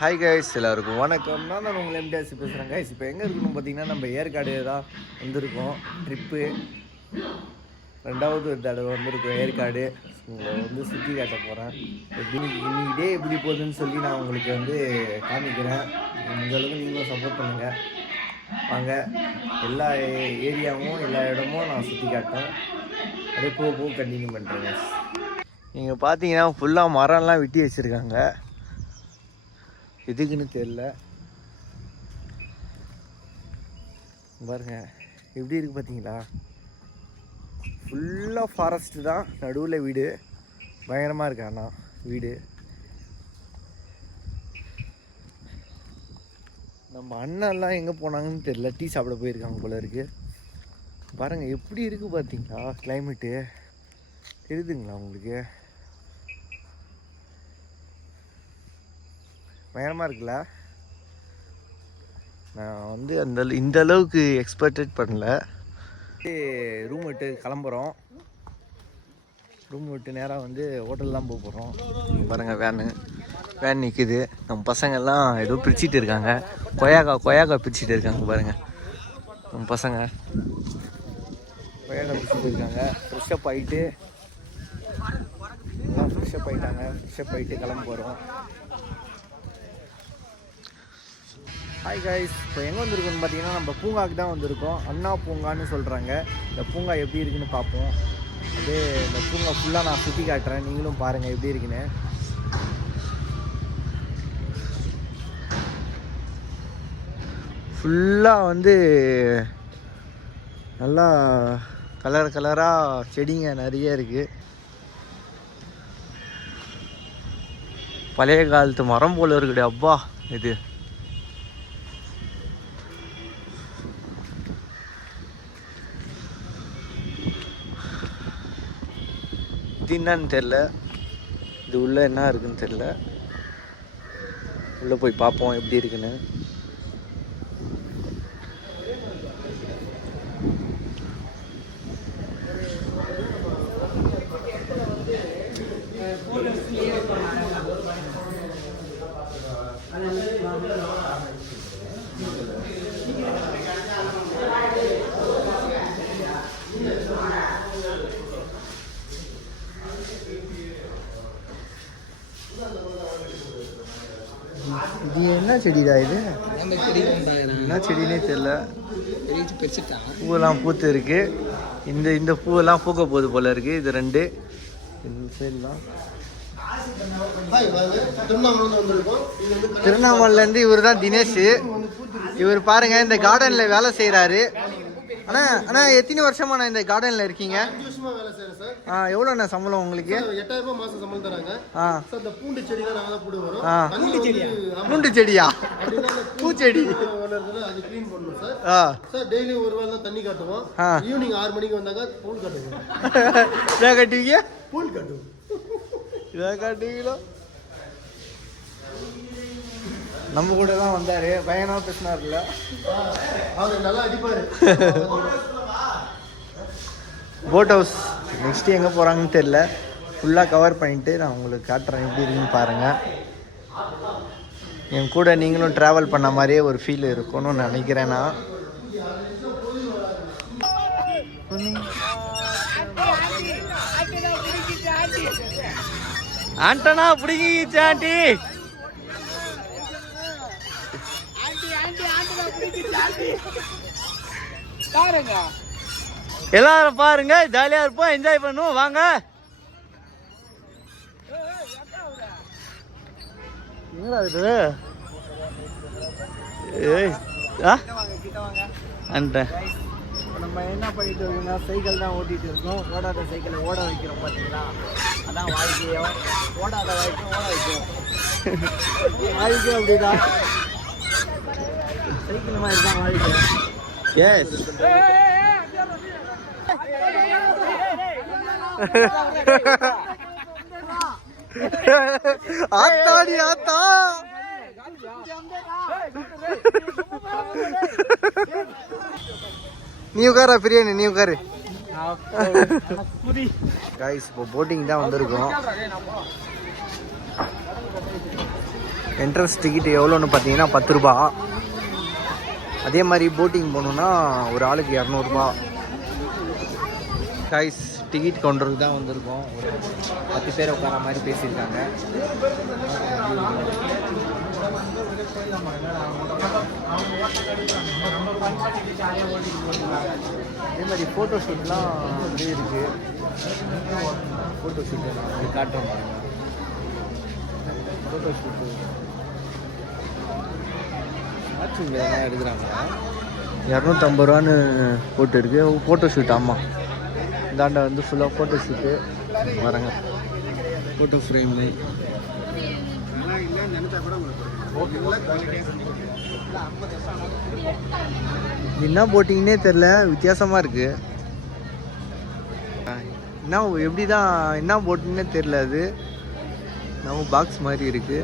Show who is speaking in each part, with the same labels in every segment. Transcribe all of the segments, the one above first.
Speaker 1: Hi guys எல்லாருக்கும் வணக்கம். நான் தான் உங்களை எம்டிஆர்சி பேசுகிறேன் கைஸ் இப்போ எங்கே இருக்கணும் பார்த்தீங்கன்னா நம்ம ஏற்காடு தான் வந்திருக்கோம். ட்ரிப்பு ரெண்டாவது ஒரு தடவை வந்திருக்கோம் ஏற்காடு. உங்களை வந்து சுற்றி காட்ட போகிறேன் எப்படி இன்னைக்கு டே எப்படி போகுதுன்னு சொல்லி நான் உங்களுக்கு வந்து காமிக்கிறேன். இந்தளவுக்கு நீங்களும் சப்போர்ட் பண்ணுங்கள் வாங்க. எல்லா ஏ- ஏரியாவும் எல்லா இடமும் நான் சுற்றி காட்டேன் அப்படியே போக போக கண்டினியூ பண்ணுறேன் நீங்கள் பார்த்தீங்கன்னா ஃபுல்லாக மரம்லாம் வெட்டி வச்சுருக்காங்க. எதுக்குன்னு தெரில பாருங்க எப்படி இருக்குது பார்த்தீங்களா ஃபுல்லாக ஃபாரஸ்ட்டு தான். நடுவில் வீடு. பயங்கரமாக இருக்கு அண்ணா வீடு. நம்ம அண்ணன்லாம் எங்கே போனாங்கன்னு தெரில டீ சாப்பிட போயிருக்காங்க போல இருக்கு. பாருங்கள் எப்படி இருக்குது பார்த்தீங்களா கிளைமேட்டு தெரியுதுங்களா உங்களுக்கு? பயங்கரமாக இருக்குல்ல? நான் வந்து அந்த இந்த அளவுக்கு எக்ஸ்பெக்டட் பண்ணல. ரூம் விட்டு கிளம்புறோம். ரூம் விட்டு நேராக வந்து ஹோட்டல் தான் போக போகிறோம் பாருங்க வேனு வேன் நிற்குது நம்ம பசங்கள்லாம் ஏதோ பிரிச்சுட்டு இருக்காங்க. கொயாக்கா கொயாக்கா பிரிச்சுட்டு இருக்காங்க பாருங்க. நம்ம பசங்க. கொயாக்கா பிரிச்சுட்டு இருக்காங்க. ஃப்ரெஷ்ஷப் ஆகிட்டு ஃப்ரெஷ்ஷப் ஆகிட்டாங்க ஃப்ரெஷ்ஷப் ஆகிட்டு கிளம்ப போகிறோம் ஹாய் கைஸ் இப்போ எங்கே வந்திருக்கோம்னு பார்த்தீங்கன்னா நம்ம பூங்காக்கு தான் வந்திருக்கோம். அண்ணா பூங்கான்னு சொல்கிறாங்க இந்த பூங்கா எப்படி இருக்குன்னு பார்ப்போம் அப்படியே இந்த பூங்கா ஃபுல்லாக நான் சுற்றி காட்டுறேன். நீங்களும் பாருங்கள் எப்படி இருக்குன்னு. ஃபுல்லாக வந்து நல்லா கலர் கலராக செடிங்க நிறைய இருக்குது பழைய காலத்து மரம் போல் இருக்குது அப்பா இது. இது என்னன்னு தெரில இது உள்ளே என்ன இருக்குதுன்னு தெரில உள்ளே போய் பார்ப்போம் எப்படி இருக்குன்னு. இது என்ன செடிடா இது? என்ன செடினே
Speaker 2: பெருசுட்டான்
Speaker 1: பூவெல்லாம் பூத்து இருக்கு. இந்த இந்த பூவெல்லாம் பூக்க போகுது போல இருக்கு. இது ரெண்டு. இந்த சைட்லாம் திருவண்ணாமலைலேருந்து இவர் தான் தினேஷ். இவர் பாருங்க இந்த கார்டன்ல வேலை செய்கிறாரு அண்ணா அண்ணா எத்தனை வருஷமா நான் இந்த கார்டன்ல இருக்கீங்க?
Speaker 3: அஞ்சு வருஷமா வேலை செய்யறேன் சார்.
Speaker 1: ஆ எவ்வளோண்ணா சம்பளம் உங்களுக்கு?
Speaker 3: எட்டாயிரம் ரூபாய் மாசம் சம்பளம் தராங்க.
Speaker 1: ஆ.
Speaker 3: சார் இந்த பூண்டு செடி தான் நாங்க தான் போட்டு வரோம்.
Speaker 1: ஆ.
Speaker 3: பூண்டு செடியா?
Speaker 1: பூண்டு செடியா? பூச்செடி.
Speaker 3: வளர்றதுல அது க்ளீன் பண்ணணும் சார்.
Speaker 1: ஆ.
Speaker 3: சார் டெய்லி ஒரு வேளை தான் தண்ணி காட்டுவோம்.
Speaker 1: ஆ.
Speaker 3: ஈவினிங் ஆறு மணிக்கு வந்தாங்க பூல் கட்டுவோம்.
Speaker 1: என்ன கட்டுவீங்க?
Speaker 3: பூல் கட்டுவோம்.
Speaker 1: இதை காட்டுவீங்களோ? நம்ம கூட தான் வந்தாரு. பயங்கரமா பேசினார்ல
Speaker 3: அவர் நல்லா அடிப்பாரு.
Speaker 1: போட் ஹவுஸ் நெக்ஸ்ட் எங்கே போகிறாங்கன்னு தெரில ஃபுல்லாக கவர் பண்ணிட்டு நான் உங்களுக்கு காட்டுறேன். எப்படி இருக்குன்னு பாருங்கள் என் கூட நீங்களும் ட்ராவல் பண்ண மாதிரியே ஒரு ஃபீல் இருக்கும்னு நினைக்கிறேன் நான். ஆண்டனா பிடிங்கிச்சு ஆண்டி.
Speaker 2: பாருங்க.
Speaker 1: எல்லாரும் பாருங்க ஜாலியாக இருப்போம் என்ஜாய் பண்ணுவோம் வாங்க. என்னடா இது? ஏய் ஆ? அன்ட்டேன் நம்ம என்ன பண்ணிட்டு இருக்கோம்னா சைக்கிள் தான் ஓட்டிட்டு இருக்கோம். ஓடாத சைக்கிளை ஓட வைக்கிறோம் பார்த்தீங்களா அதான் வாழ்க்கையும் ஓடாத வாழ்க்கையும் ஓட வைக்கிறோம். வாழ்க்கை அப்படிதான். சைக்கிள் மாதிரி தான் வாழ்க்கை. எஸ் ஆத்தாடி ஆத்தா. நீ உட்கார பிரியாணி நீ உட்காரு. காய்ஸ் இப்போ போட்டிங் தான் வந்திருக்கோம். என்ட்ரன்ஸ் டிக்கெட் எவ்வளோன்னு பார்த்தீங்கன்னா பத்து ரூபா. அதே மாதிரி போட்டிங் போகணுன்னா ஒரு ஆளுக்கு இரநூறுபா. கைஸ் டிக்கெட் கவுண்டருக்கு தான் வந்திருக்கோம். ஒரு பத்து பேர் உட்கார மாதிரி பேசியிருக்காங்க. அதே மாதிரி ஃபோட்டோ ஷூட்லாம் அப்படியே இருக்குது ஃபோட்டோ ஷூட்டு காட்டுறோம் பாருங்கள் ஃபோட்டோ ஷூட்டு ஆக்சுவலி எதனா எடுக்கிறாங்க. இரநூத்தம்பது ரூபான்னு போட்டு இருக்கு ஃபோட்டோ ஷூட் ஆமாம் இந்தாண்ட வந்து ஃபுல்லாக ஃபோட்டோ ஷூட்டு வரங்க ஃபோட்டோ ஃப்ரேமு என்ன போட்டிங்கன்னே தெரில. வித்தியாசமாக இருக்குது என்ன எப்படி தான் என்ன போட்டிங்கன்னே தெரில அது. நம்ம பாக்ஸ் மாதிரி இருக்குது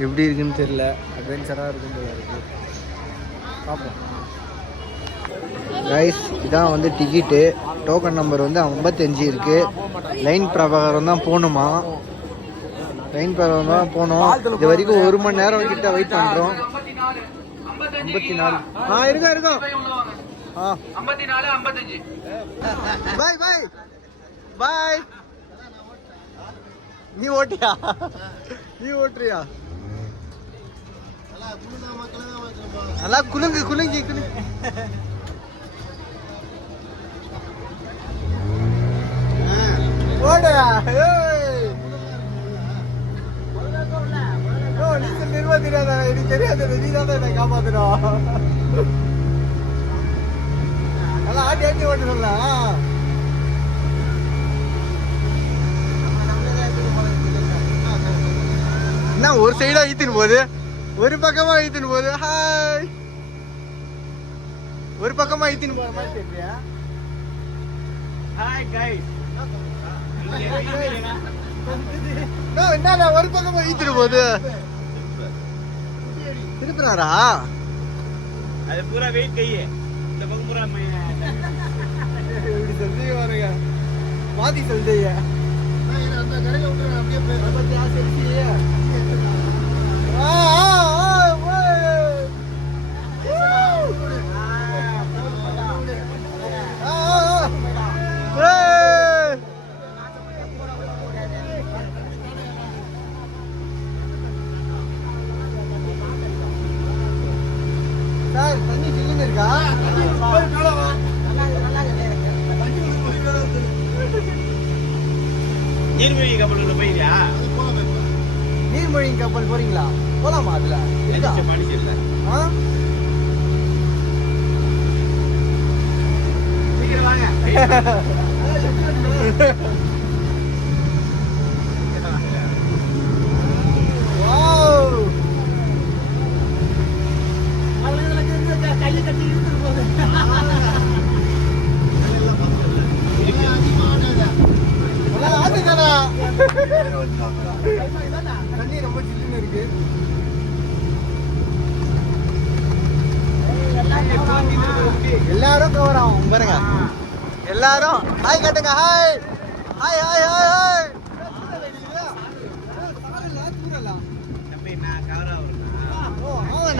Speaker 1: எப்படி இருக்குன்னு தெரியல. அட்வென்ச்சராக இருக்கும் போல இருக்கு. பார்ப்போம். ரைஸ் இதான் வந்து டிக்கெட்டு டோக்கன் நம்பர் வந்து ஐம்பத்தஞ்சு இருக்குது லைன் பிரபாகரம் தான் போகணுமா? லைன் பிரபாகரம் தான் போகணும். இது வரைக்கும் ஒரு மணி நேரம் கிட்ட வெயிட் பண்ணுறோம் ஐம்பத்தி நாலு. ஆ இருக்கா இருக்கோம் ஆ.
Speaker 2: ஐம்பத்தி நாலு ஐம்பத்தஞ்சு
Speaker 1: பாய் பாய் பாய் நீ ஓட்டியா நீ ஓட்டுறியா? நல்லா குலுங்கு குலுங்கி குலுங்கி. ஓடுயா ஏய். ஓ, நீச்சல் தெரியாதா எனக்கு தெரியாது நீ தான் என்னை காப்பாத்துறோம். நல்லா ஆட்டி ஆட்டி ஓட்ட சொல்ல என்ன ஒரு சைடா ஈத்துன்னு போகுது? ஒரு பக்கமா ஈத்துன்னு போகுது ஹாய் ஒரு பக்கமா ஈத்துன்னு போற மாதிரி தெரியல
Speaker 2: ஹாய் கைஸ்
Speaker 1: என்ன ஒரு பக்கமா ஈத்துன்னு போகுது திருப்புறாரா
Speaker 2: அது பூரா வெயிட் கையே இந்த பக்கம் பூரா
Speaker 1: இப்படி சொல்றீங்க பாருங்க மாத்தி சொல்றீங்க
Speaker 3: அந்த கடையில் விட்டு நான் அப்படியே போய்
Speaker 1: பத்தியா செல்ஃபி ஆ ஆ ஆ ஓய். ஆ, ஆ, ஆ. ஏய். சார் தண்ணி ஜில்லுன்னு இருக்கா
Speaker 2: நீர்மொழி கப்பல் போயியா
Speaker 1: நீர்மொழி கப்பல் போறீங்களா? போலாமா அதுல? இருக்கா? ஆ வாவ் எல்லாம் ஆட்டுதானா? தண்ணி ரொம்ப சில்லுன்னு இருக்கு எல்லாரும் கவர் ஆகும். பாருங்க. எல்லாரும் ஹாய் கட்டுங்க. Hi hi hi hi hi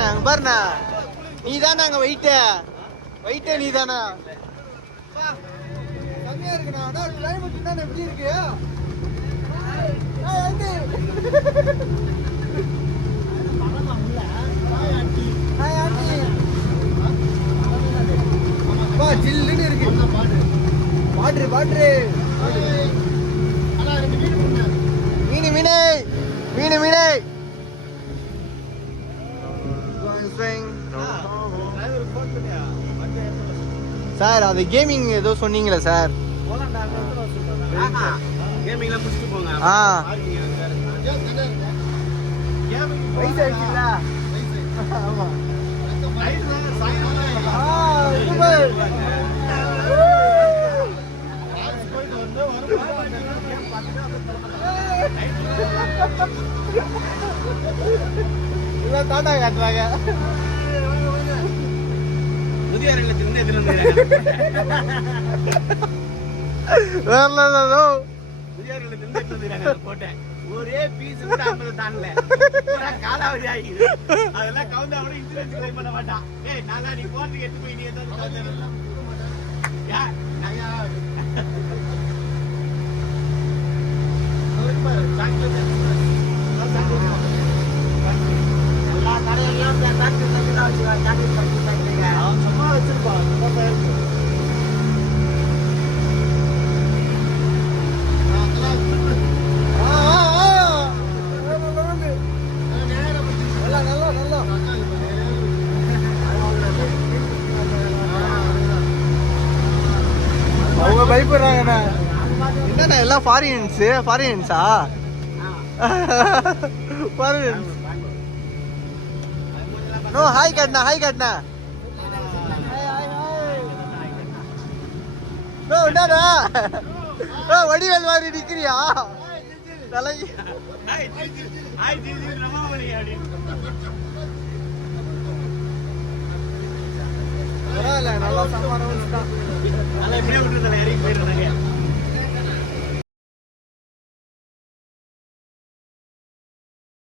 Speaker 1: அங்க பாருண்ணா. நீ தானே அங்க வெயிட்ட வெயிட்டே நீ தானே கம்மியா இருக்குண்ணா. அண்ணா கிளைமேட் தானே எப்படி இருக்கு ஏய், ஆண்டி. Hi, aunty. அப்பா, ஜில்லுன்னு இருக்கு. Water water. மீனு மீனே. மீனு மீனே. சார் அது கேமிங் ஏதோ சொன்னீங்களே சார்.
Speaker 2: கேமிங்லாம் முடிச்சுட்டு போங்க
Speaker 1: ஆ. வயசு ஆயிடுச்சுல்ல ஆமா. எல்லாம் டாடா காட்டுறாங்க
Speaker 2: தின்னு எதிர்த்து வந்துக்கிறாங்க
Speaker 1: வேற
Speaker 2: எதிர்த்து வந்துக்கிறாங்க போட்டேன். ஒரே பீஸ் கூட ஐம்பது தாண்டல பூரா காலாவதி ஆகிது அதெல்லாம் கவுந்தா அவரு இன்சூரன்ஸ் கிளைம் பண்ண மாட்டான். ஏய் நான் நீ போறதுக்கு எடுத்து போய் நீ எதாவது யா.
Speaker 1: பயப்படுறாங்கண்ணா. என்னண்ணா எல்லாம் ஃபாரின்ஸு ஃபாரின்ஸா ஃபாரின்ஸ் நோ ஹாய் கட்னா ஹாய் கட்னா. நோ என்னடா ஓ வடிவேல் மாதிரி நிக்கிறியா? தலை
Speaker 2: ஹாய் ஹாய்
Speaker 1: பரவாயில்ல நல்லா சமாதானம்
Speaker 2: நல்லா எப்படியே விட்டுருந்தாங்க இறங்கி போயிருந்தாங்க